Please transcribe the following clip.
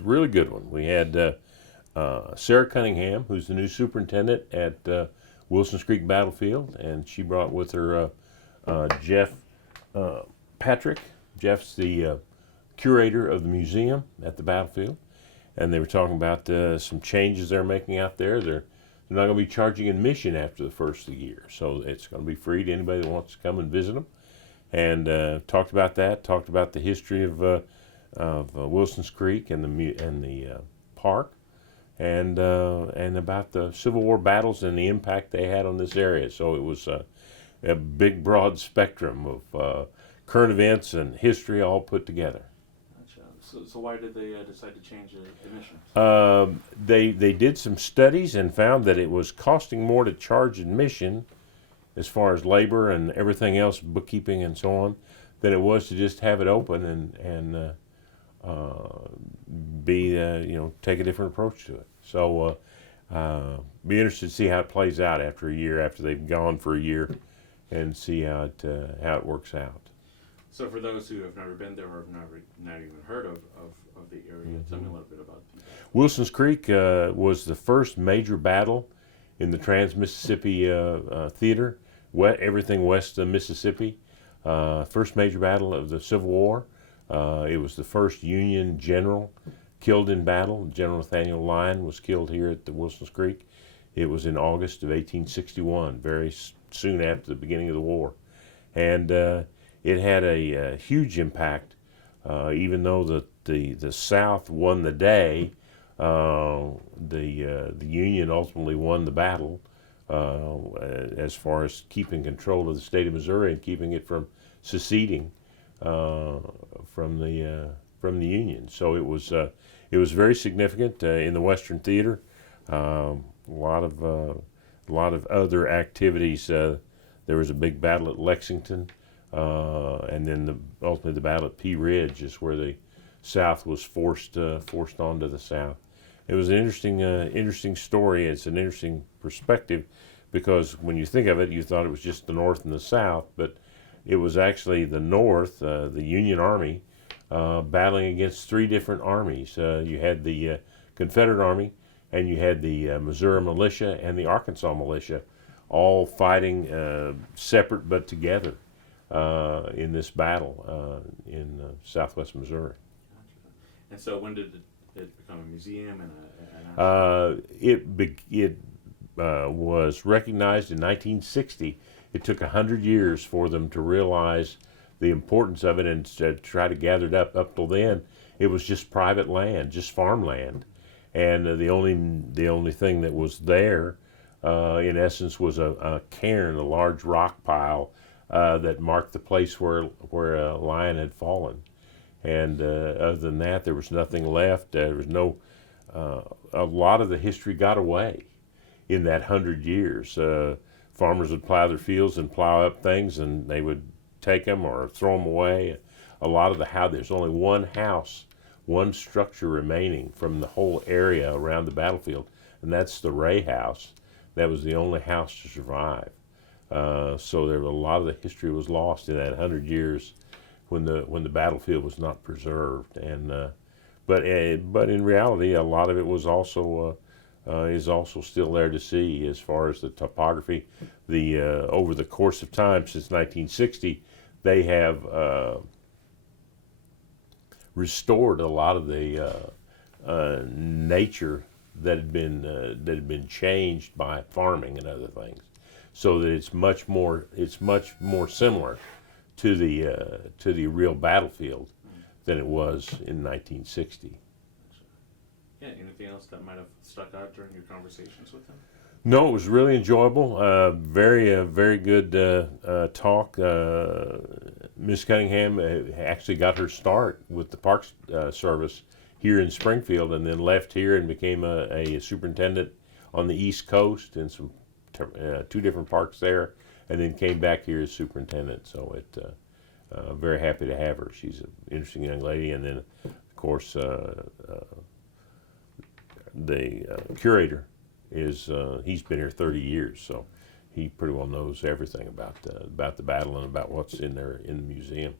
a really good one. We had Sarah Cunningham, who's the new superintendent at Wilson's Creek Battlefield, and she brought with her Jeff Patrick. Jeff's the curator of the museum at the battlefield, and they were talking about some changes they're making out there. They're not going to be charging admission after the first of the year, so it's going to be free to anybody that wants to come and visit them. And talked about that. Talked about the history of Wilson's Creek and the park, and about the Civil War battles and the impact they had on this area. So it was a big, broad spectrum of current events and history all put together. Gotcha. So why did they decide to change the admission? They did some studies and found that it was costing more to charge admission, as far as labor and everything else, bookkeeping and so on, than it was to just have it open and take a different approach to it. So be interested to see how it plays out after a year, after they've gone for a year, and see how it works out. So for those who have never been there or have not even heard of the area, tell me a little bit about that. Wilson's Creek was the first major battle in the Trans-Mississippi Theater, everything west of Mississippi. First major battle of the Civil War. It was the first Union general killed in battle. General Nathaniel Lyon was killed here at the Wilson's Creek. It was in August of 1861, very soon after the beginning of the war. And it had a huge impact, even though the South won the day. The Union ultimately won the battle as far as keeping control of the state of Missouri and keeping it from seceding from the Union. So it was very significant in the Western Theater. A lot of other activities. There was a big battle at Lexington, and then ultimately the battle at Pea Ridge is where the South was forced onto the South. It was an interesting story. It's an interesting perspective, because when you think of it, you thought it was just the North and the South, but it was actually the North, the Union Army, battling against three different armies. You had the Confederate Army, and you had the Missouri Militia and the Arkansas Militia, all fighting separate but together in this battle in southwest Missouri. Gotcha. And so when did it become a museum and It was recognized in 1960. It took 100 years for them to realize the importance of it and to try to gather it up. Up till then, it was just private land, just farmland, and the only thing that was there, in essence, was a cairn, a large rock pile that marked the place where a lion had fallen. And other than that, there was nothing left. There was no. A lot of the history got away in that 100 years. Farmers would plow their fields and plow up things, and they would take them or throw them away. A lot of the house, there's only one house, one structure remaining from the whole area around the battlefield, and that's the Ray House. That was the only house to survive. So there a lot of the history was lost in that 100 years when the battlefield was not preserved. And but in reality, a lot of it was also is also still there to see as far as the topography. The over the course of time since 1960, they have restored a lot of the nature that had been changed by farming and other things, so that it's much more similar to the real battlefield than it was in 1960. Yeah, anything else that might have stuck out during your conversations with him? No, it was really enjoyable. Very good talk. Ms. Cunningham actually got her start with the Parks Service here in Springfield, and then left here and became a superintendent on the East Coast in some two different parks there, and then came back here as superintendent. So very happy to have her. She's an interesting young lady. And then, of course, the curator he's been here 30 years, so he pretty well knows everything about the battle and about what's in there in the museum.